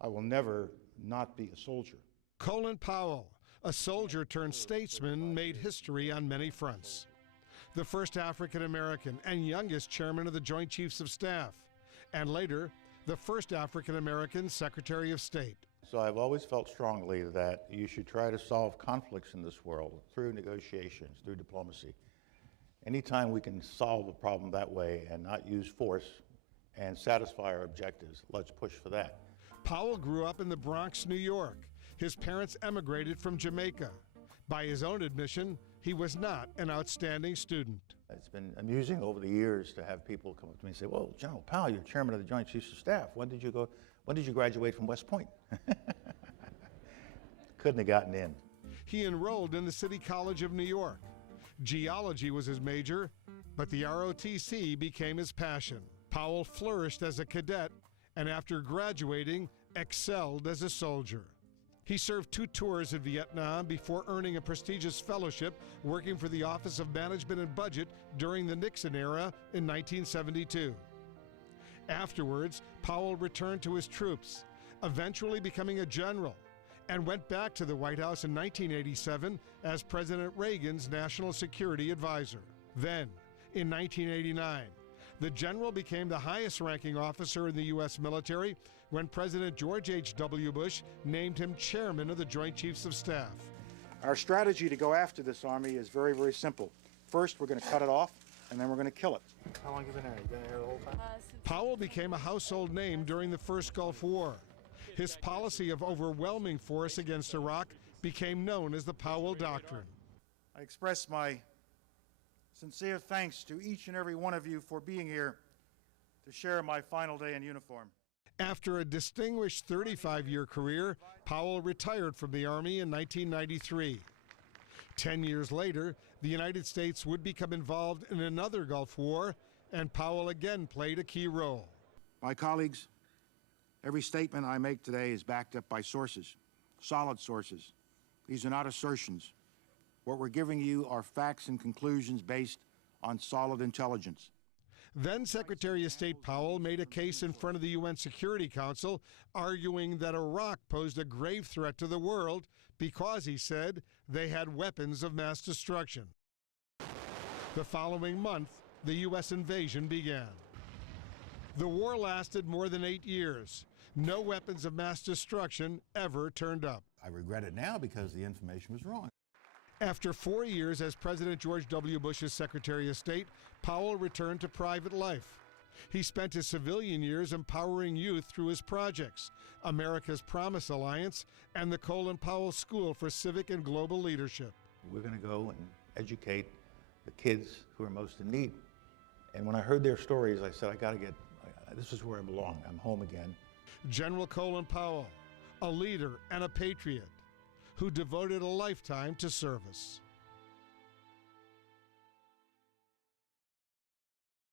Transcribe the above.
I will never not be a soldier. Colin Powell, a soldier turned statesman, made history on many fronts. The first African-American and youngest chairman of the Joint Chiefs of Staff, and later, the first African-American Secretary of State. So I've always felt strongly that you should try to solve conflicts in this world through negotiations, through diplomacy. Anytime we can solve a problem that way and not use force and satisfy our objectives, let's push for that. Powell grew up in the Bronx, New York. His parents emigrated from Jamaica. By his own admission, he was not an outstanding student. It's been amusing over the years to have people come up to me and say, well, General Powell, you're chairman of the Joint Chiefs of Staff. When did you graduate from West Point? Couldn't have gotten in. He enrolled in the City College of New York. Geology was his major, but the ROTC became his passion. Powell flourished as a cadet and after graduating, excelled as a soldier. He served 2 tours in Vietnam before earning a prestigious fellowship working for the Office of Management and Budget during the Nixon era in 1972. Afterwards, Powell returned to his troops, eventually becoming a general, and went back to the White House in 1987 as President Reagan's national security advisor. Then, in 1989, the general became the highest-ranking officer in the U.S. military when President George H.W. Bush named him chairman of the Joint Chiefs of Staff. Our strategy to go after this army is very, very simple. First, we're going to cut it off, and then we're going to kill it. How long have you been here? You've been here the whole time? Powell became a household name during the first Gulf War. His policy of overwhelming force against Iraq became known as the Powell Doctrine. I express my sincere thanks to each and every one of you for being here to share my final day in uniform. After a distinguished 35-year career, Powell retired from the Army in 1993. 10 years later, the United States would become involved in another Gulf War, and Powell again played a key role. My colleagues, every statement I make today is backed up by sources, solid sources. These are not assertions. What we're giving you are facts and conclusions based on solid intelligence. Then Secretary of State Powell made a case in front of the UN Security Council, arguing that Iraq posed a grave threat to the world because, he said, they had weapons of mass destruction. The following month, the U.S. invasion began. The war lasted more than 8 years. No weapons of mass destruction ever turned up. I regret it now because the information was wrong. After 4 years as President George W. Bush's Secretary of State, Powell returned to private life. He spent his civilian years empowering youth through his projects, America's Promise Alliance and the Colin Powell School for Civic and Global Leadership. We're going to go and educate the kids who are most in need. And when I heard their stories, I said, this is where I belong. I'm home again. General Colin Powell, a leader and a patriot, who devoted a lifetime to service.